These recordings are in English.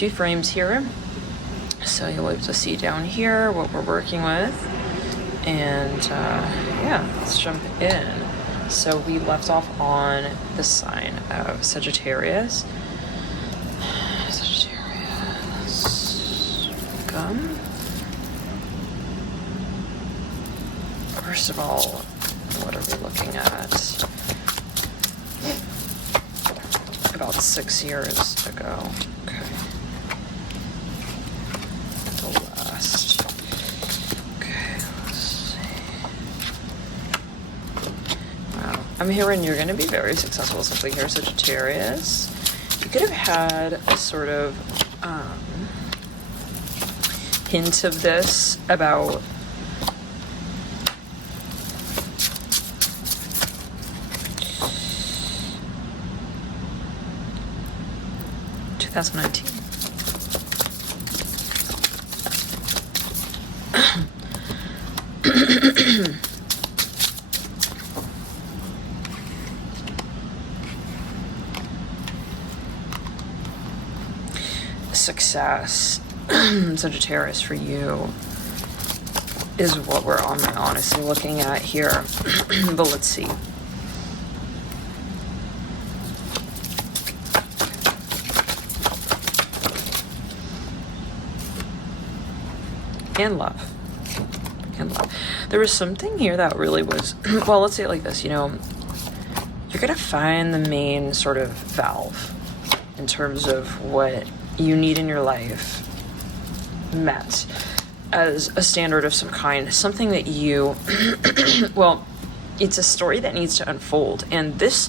2 frames here. So you'll be able to see down here what we're working with. And yeah, let's jump in. So we left off on the sign of Sagittarius. Sagittarius. Come. First of all, what are we looking at? About 6 years ago. Okay. The last. Okay, let's see. Wow. I'm hearing you're going to be very successful simply here, Sagittarius. You could have had a sort of hint of this about 2019. Success, Sagittarius, for you is what we're honestly looking at here. But let's see. And love. There was something here that really was, well, let's say it like this, you know, you're gonna find the main sort of valve in terms of what you need in your life met as a standard of some kind, something that you, well, it's a story that needs to unfold. And this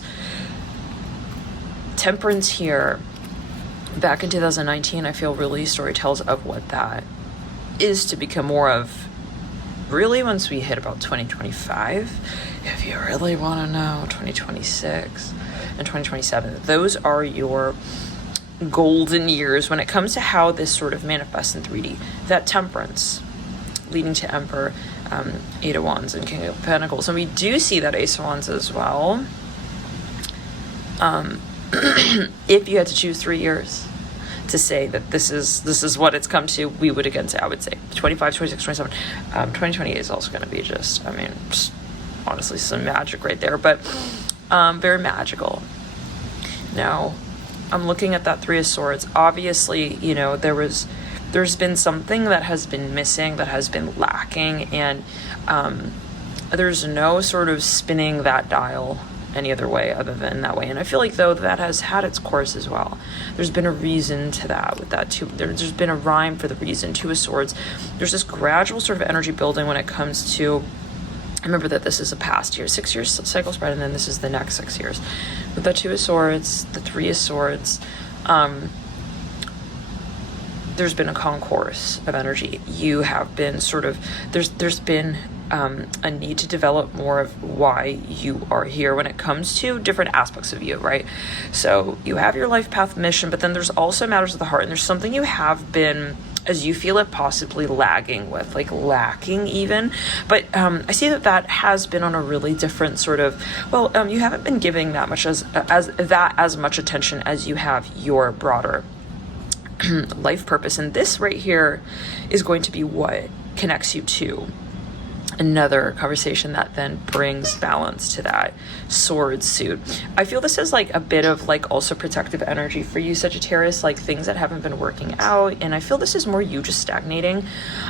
temperance here, back in 2019, I feel really story tells of what that is to become more of, really, once we hit about 2025, if you really want to know, 2026 and 2027, those are your golden years when it comes to how this sort of manifests in 3D. That temperance leading to Emperor, 8 of Wands, and King of Pentacles. And we do see that Ace of Wands as well. If you had to choose 3 years to say that this is what it's come to, we would again say, I would say 25, 26, 27. 2028 is also going to be just, I mean, just honestly some magic right there, but very magical. Now, I'm looking at that 3 of Swords. Obviously, you know, there's been something that has been missing, that has been lacking, and there's no sort of spinning that dial any other way other than that way. And I feel like, though, that has had its course as well. There's been a reason to that with that too. There's been a rhyme for the reason. 2 of Swords. There's this gradual sort of energy building when it comes to, remember that this is a past year, 6 years cycle spread, and then this is the next 6 years. With the 2 of Swords, the 3 of Swords, there's been a concourse of energy. You have been sort of, there's been a need to develop more of why you are here when it comes to different aspects of you, right? So you have your life path mission, but then there's also matters of the heart, and there's something you have been, as you feel it, possibly lagging with, like lacking even. But I see that has been on a really different sort of, well, you haven't been giving that much as much attention as you have your broader life purpose. And this right here is going to be what connects you to another conversation that then brings balance to that sword suit. I feel this is like a bit of like also protective energy for you, Sagittarius, like things that haven't been working out. And I feel this is more you just stagnating.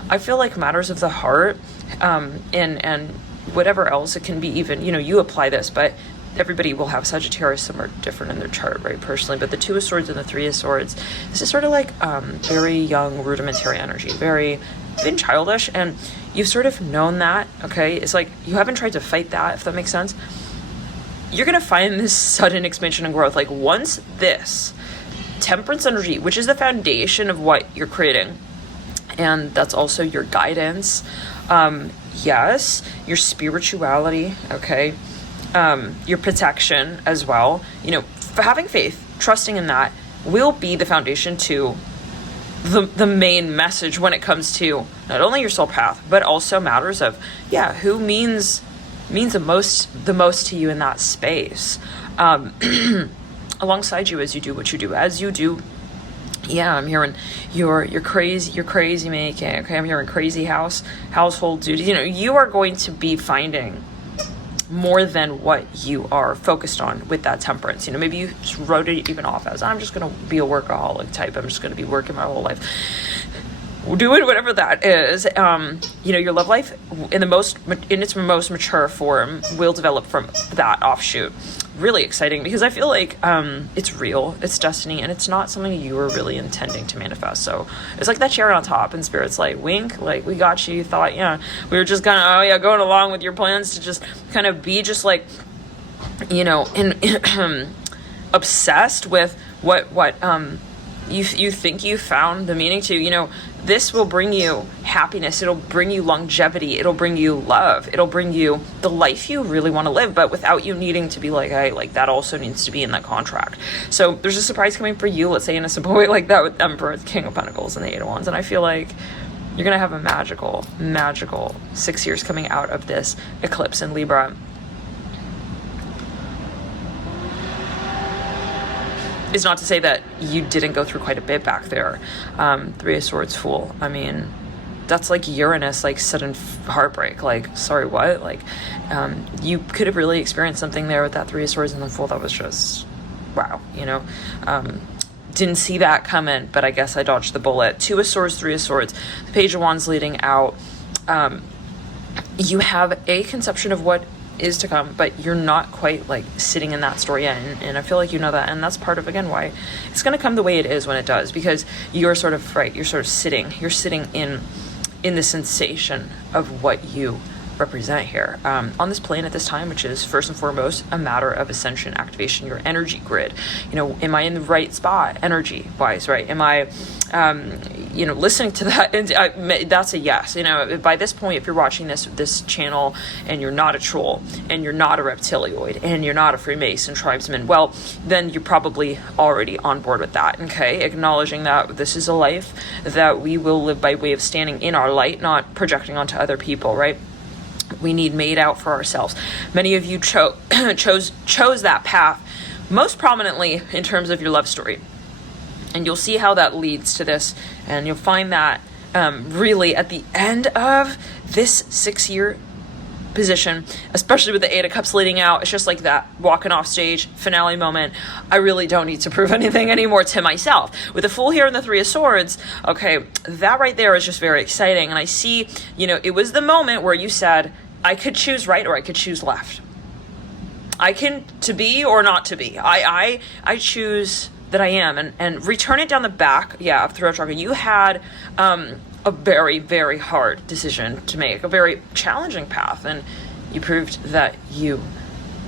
I feel like matters of the heart, and whatever else it can be, even, you know, you apply this, but everybody will have Sagittarius somewhere different in their chart, right, personally. But the 2 of Swords and the 3 of Swords, this is sort of like very young, rudimentary energy, very been childish, and you've sort of known that, okay? It's like you haven't tried to fight that, if that makes sense. You're gonna find this sudden expansion and growth. Like once this temperance energy, which is the foundation of what you're creating, and that's also your guidance, yes, your spirituality, okay, your protection as well, you know, having faith, trusting in that will be the foundation to the main message when it comes to not only your soul path, but also matters of, yeah, who means the most to you in that space, alongside you as you do what you do, as you do, Yeah, I'm hearing you're crazy making. Okay, I'm hearing crazy household duties. You know, you are going to be finding more than what you are focused on with that temperance. You know, maybe you just wrote it even off as, I'm just going to be a workaholic type. I'm just going to be working my whole life. Doing whatever that is. You know, your love life in its most mature form will develop from that offshoot. Really exciting, because I feel like it's real, it's destiny, and it's not something you were really intending to manifest. So it's like that cherry on top, and Spirit's like, wink, like, we got you. You thought, yeah, we were just kind of, going along with your plans to just kind of be just like, you know, obsessed with what you think you found the meaning to. You know, this will bring you happiness, it'll bring you longevity, it'll bring you love, it'll bring you the life you really want to live, but without you needing to be like, hey, like, that also needs to be in that contract. So there's a surprise coming for you, let's say, in a simple way like that, with Emperor, King of Pentacles, and the Eight of Wands. And I feel like you're gonna have a magical 6 years coming out of this eclipse in Libra. Is not to say that you didn't go through quite a bit back there. Three of Swords, Fool. I mean, that's like Uranus, like sudden heartbreak. Like, sorry, what? Like, you could have really experienced something there with that Three of Swords and the Fool that was just, wow, you know? Didn't see that coming, but I guess I dodged the bullet. Two of Swords, Three of Swords, the Page of Wands leading out. You have a conception of what is to come, but you're not quite like sitting in that story yet, and I feel like you know that, and that's part of, again, why it's going to come the way it is when it does, because you're sort of sitting in the sensation of what you represent here on this plane at this time, which is first and foremost a matter of ascension, activation, your energy grid. You know, am I in the right spot energy wise, right? Am I you know, listening to that? And that's a yes. You know, by this point, if you're watching this channel and you're not a troll and you're not a reptilioid and you're not a Freemason tribesman, well, then you're probably already on board with that. Okay, acknowledging that this is a life that we will live by way of standing in our light, not projecting onto other people, right? We need made out for ourselves. Many of you chose that path most prominently in terms of your love story. And you'll see how that leads to this. And you'll find that really at the end of this 6-year position, especially with the Eight of Cups leading out, it's just like that walking off stage finale moment. I really don't need to prove anything anymore to myself. With the Fool here and the Three of Swords, okay, that right there is just very exciting. And I see, you know, it was the moment where you said, I could choose right or I could choose left. I can to be or not to be. I choose that I am, and return it down the back, yeah, of throat chakra. You had a very, very hard decision to make, a very challenging path, and you proved that you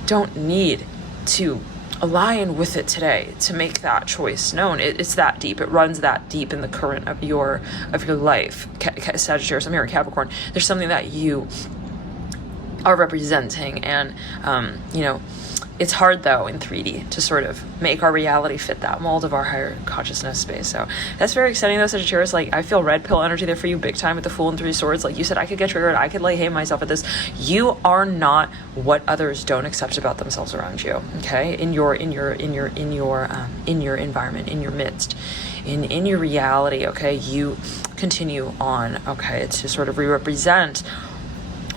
don't need to align with it today to make that choice known. It's that deep. It runs that deep in the current of your life. Sagittarius, I'm here in Capricorn. There's something that you are representing, and you know, it's hard though in 3D to sort of make our reality fit that mold of our higher consciousness space. So that's very exciting though, Sagittarius. Like, I feel red pill energy there for you big time with the Fool and Three Swords. Like you said, I could get triggered. I could like hate myself at this. You are not what others don't accept about themselves around you. Okay, in your environment, in your midst, in your reality. Okay, you continue on. Okay, to sort of re-represent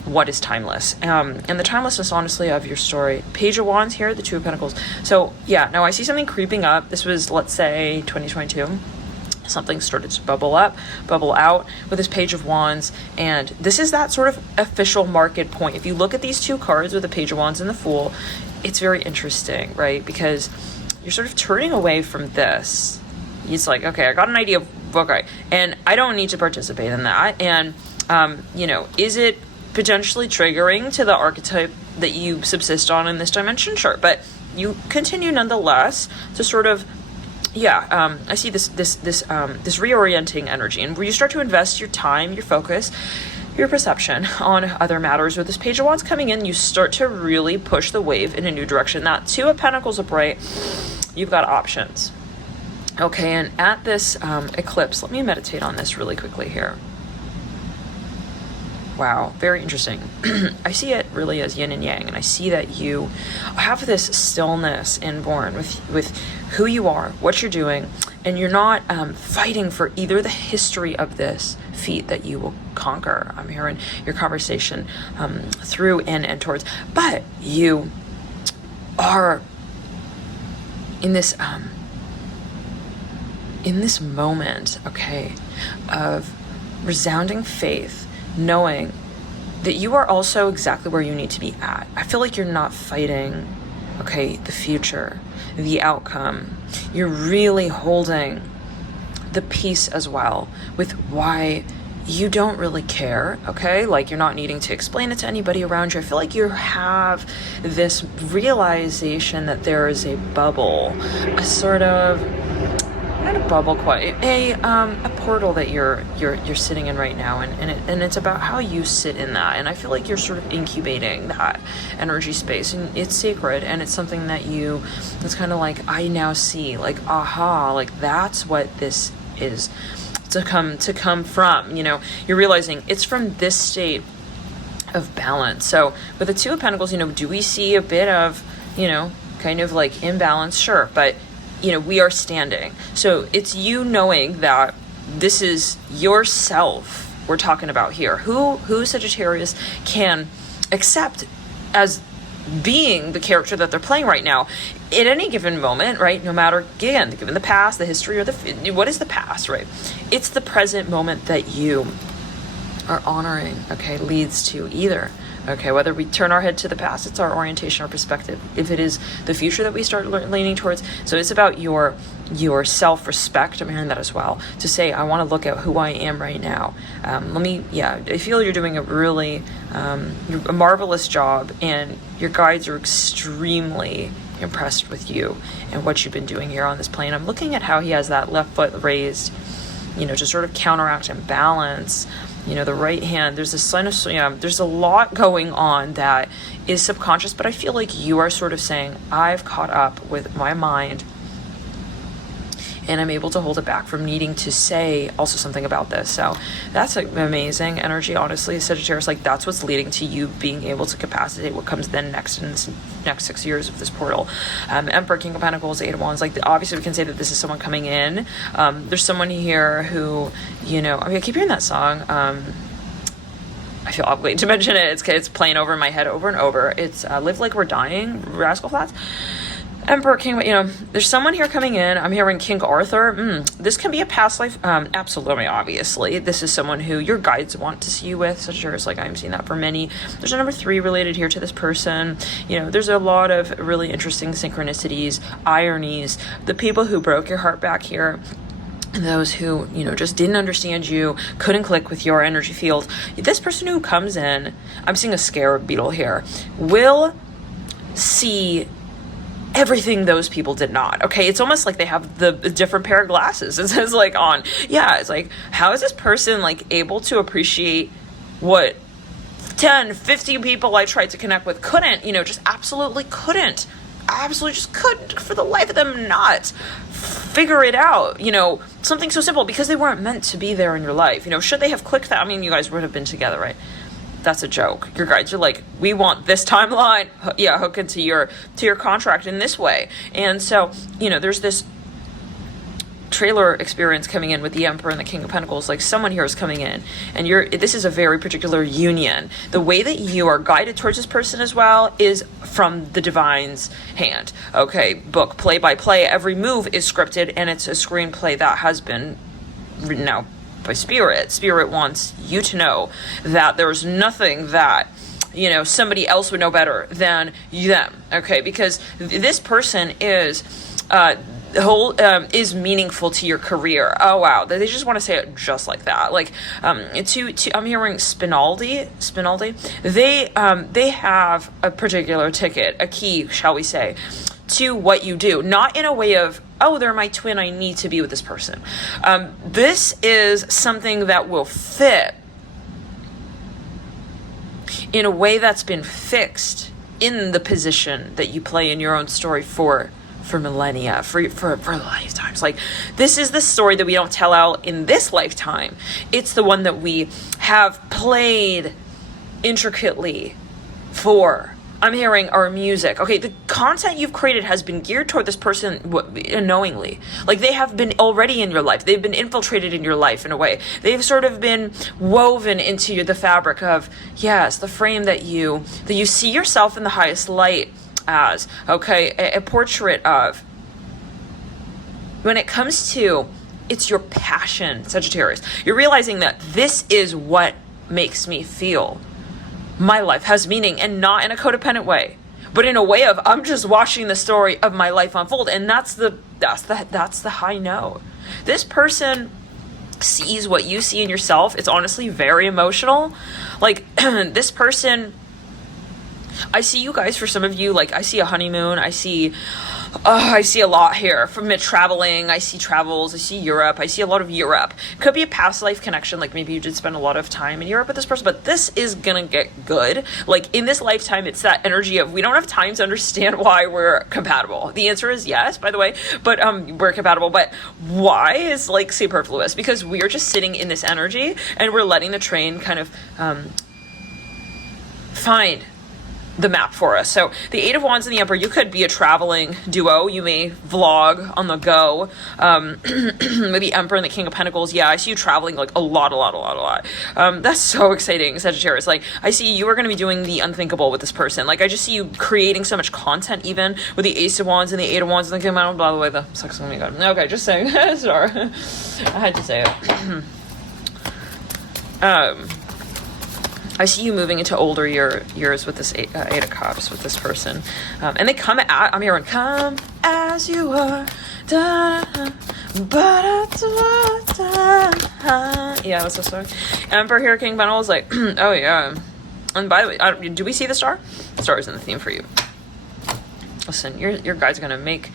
what is timeless, and the timelessness, honestly, of your story. Page of Wands here, the Two of Pentacles. So yeah, now I see something creeping up. This was, let's say, 2022. Something started to bubble out with this Page of Wands, and this is that sort of official market point. If you look at these two cards with the Page of Wands and the Fool, it's very interesting, right? Because you're sort of turning away from this. It's like, okay, I got an idea of, okay, and I don't need to participate in that. And you know, is it potentially triggering to the archetype that you subsist on in this dimension? Sure, but you continue nonetheless to sort of, yeah, I see this reorienting energy, and where you start to invest your time, your focus, your perception on other matters. With this Page of Wands coming in, you start to really push the wave in a new direction. That Two of Pentacles upright, you've got options. Okay, and at this eclipse, let me meditate on this really quickly here. Wow, very interesting. I see it really as yin and yang, and I see that you have this stillness inborn with who you are, what you're doing, and you're not fighting for either the history of this feat that you will conquer. I'm hearing your conversation through and towards, but you are in this moment, okay, of resounding faith, knowing that you are also exactly where you need to be at. I feel like you're not fighting, okay, the future, the outcome. You're really holding the peace as well with why you don't really care, okay? Like, you're not needing to explain it to anybody around you. I feel like you have this realization that there is a bubble, a sort of, not a bubble quite, a portal that you're sitting in right now, and it's about how you sit in that. And I feel like you're sort of incubating that energy space, and it's sacred, and it's something that it's kind of like, I now see, like, aha, like that's what this is to come from. You're realizing it's from this state of balance. So with the Two of Pentacles, do we see a bit of, kind of like imbalance? Sure, but we are standing. So it's you knowing that this is yourself we're talking about here. Who Sagittarius can accept as being the character that they're playing right now at any given moment, right? No matter, again, given the past, the history, or what is the past, right? It's the present moment that you are honoring, okay, leads to either. Okay, whether we turn our head to the past, it's our orientation, our perspective. If it is the future that we start leaning towards, so it's about your self-respect. I'm hearing that as well. To say, I want to look at who I am right now. I feel you're doing a really a marvelous job, and your guides are extremely impressed with you and what you've been doing here on this plane. I'm looking at how he has that left foot raised, to sort of counteract and balance. The right hand, there's a sign of, there's a lot going on that is subconscious, but I feel like you are sort of saying, I've caught up with my mind, and I'm able to hold it back from needing to say also something about this. So that's an amazing energy, honestly, Sagittarius. Like, that's what's leading to you being able to capacitate what comes then next in this next 6 years of this portal. Emperor, King of Pentacles, Eight of Wands. Like, obviously we can say that this is someone coming in. There's someone here who, I keep hearing that song. I feel obligated to mention it. It's playing over in my head over and over. It's Live Like We're Dying, Rascal Flatts. Emperor, King, there's someone here coming in. I'm hearing King Arthur. This can be a past life. Absolutely, obviously. This is someone who your guides want to see you with. Sagittarius, like, I'm seeing that for many. There's a number 3 related here to this person. There's a lot of really interesting synchronicities, ironies. The people who broke your heart back here, those who, just didn't understand you, couldn't click with your energy field. This person who comes in, I'm seeing a scarab beetle here, will see everything those people did not. Okay, it's almost like they have the different pair of glasses. It says, like, on. Yeah, it's like, how is this person, like, able to appreciate what 10, 50 people I tried to connect with couldn't, just absolutely couldn't. Absolutely just couldn't, for the life of them, not figure it out. Something so simple, because they weren't meant to be there in your life. Should they have clicked that? I mean, you guys would have been together, right? That's a joke. Your guides are like, we want this timeline. Yeah, hook into your contract in this way. And so, there's this trailer experience coming in with the Emperor and the King of Pentacles. Like, someone here is coming in, and this is a very particular union. The way that you are guided towards this person as well is from the divine's hand. Okay, book, play by play. Every move is scripted, and it's a screenplay that has been written out by Spirit. Spirit wants you to know that there's nothing that, somebody else would know better than them. Okay, because this person is is meaningful to your career. Oh wow, they just want to say it just like that. Like, I'm hearing Spinaldi. They have a particular ticket, a key, shall we say, to what you do. Not in a way of, oh, they're my twin, I need to be with this person. This is something that will fit in a way that's been fixed in the position that you play in your own story for millennia, for lifetimes. Like, this is the story that we don't tell out in this lifetime. It's the one that we have played intricately for I'm hearing our music. Okay, the content you've created has been geared toward this person unknowingly. Like, they have been already in your life. They've been infiltrated in your life in a way. They've sort of been woven into the fabric of, yes, the frame that you see yourself in the highest light as, okay, a portrait of. When it comes to, it's your passion, Sagittarius. You're realizing that this is what makes me feel. My life has meaning, and not in a codependent way, but in a way of, I'm just watching the story of my life unfold. And that's the high note. This person sees what you see in yourself. It's honestly very emotional. Like, this person, I see you guys, for some of you, like, I see a honeymoon. I see a lot here from it, traveling. I see travels. I see Europe. I see a lot of Europe. Could be a past life connection. Like, maybe you did spend a lot of time in Europe with this person, but this is gonna get good. Like, in this lifetime, it's that energy of, we don't have time to understand why we're compatible. The answer is yes, by the way, but we're compatible. But why is, like, superfluous, because we're just sitting in this energy and we're letting the train kind of find the map for us. So the Eight of Wands and the Emperor, you could be a traveling duo. You may vlog on the go. Maybe Emperor and the King of Pentacles. Yeah, I see you traveling like a lot. That's so exciting, Sagittarius. Like, I see you are going to be doing the unthinkable with this person. Like, I just see you creating so much content, even with the Ace of Wands and the Eight of Wands and the King of Pentacles. By the way, the sex is going to be good. Okay, just saying. Sorry. I had to say it. I see you moving into older years with this Eight of Cups, with this person. And they come at, I'm hearing, come as you are. Da, da, da, da, da. Yeah, that's the song. Emperor here, King Pentacles, like, oh yeah. And by the way, do we see the star? The star is in the theme for you. Listen, your guides are going to make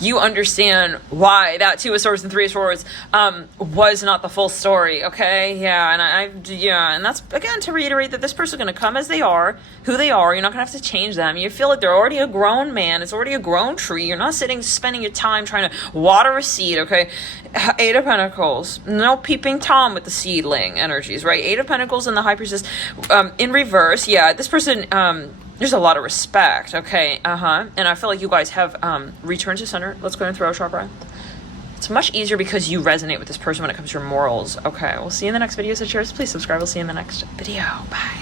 you understand why that Two of Swords and Three of Swords was not the full story, okay? Yeah, and that's, again, to reiterate that this person's going to come as they are, who they are. You're not going to have to change them. You feel like they're already a grown man. It's already a grown tree. You're not spending your time trying to water a seed, okay? Eight of Pentacles. No peeping Tom with the seedling energies, right? Eight of Pentacles and the High Priestess in reverse. Yeah, this person, there's a lot of respect, okay? And I feel like you guys have returned to center. Let's go and throw a chakra. It's much easier because you resonate with this person when it comes to your morals. Okay, we'll see you in the next video. So cheers. Please subscribe. We'll see you in the next video. Bye.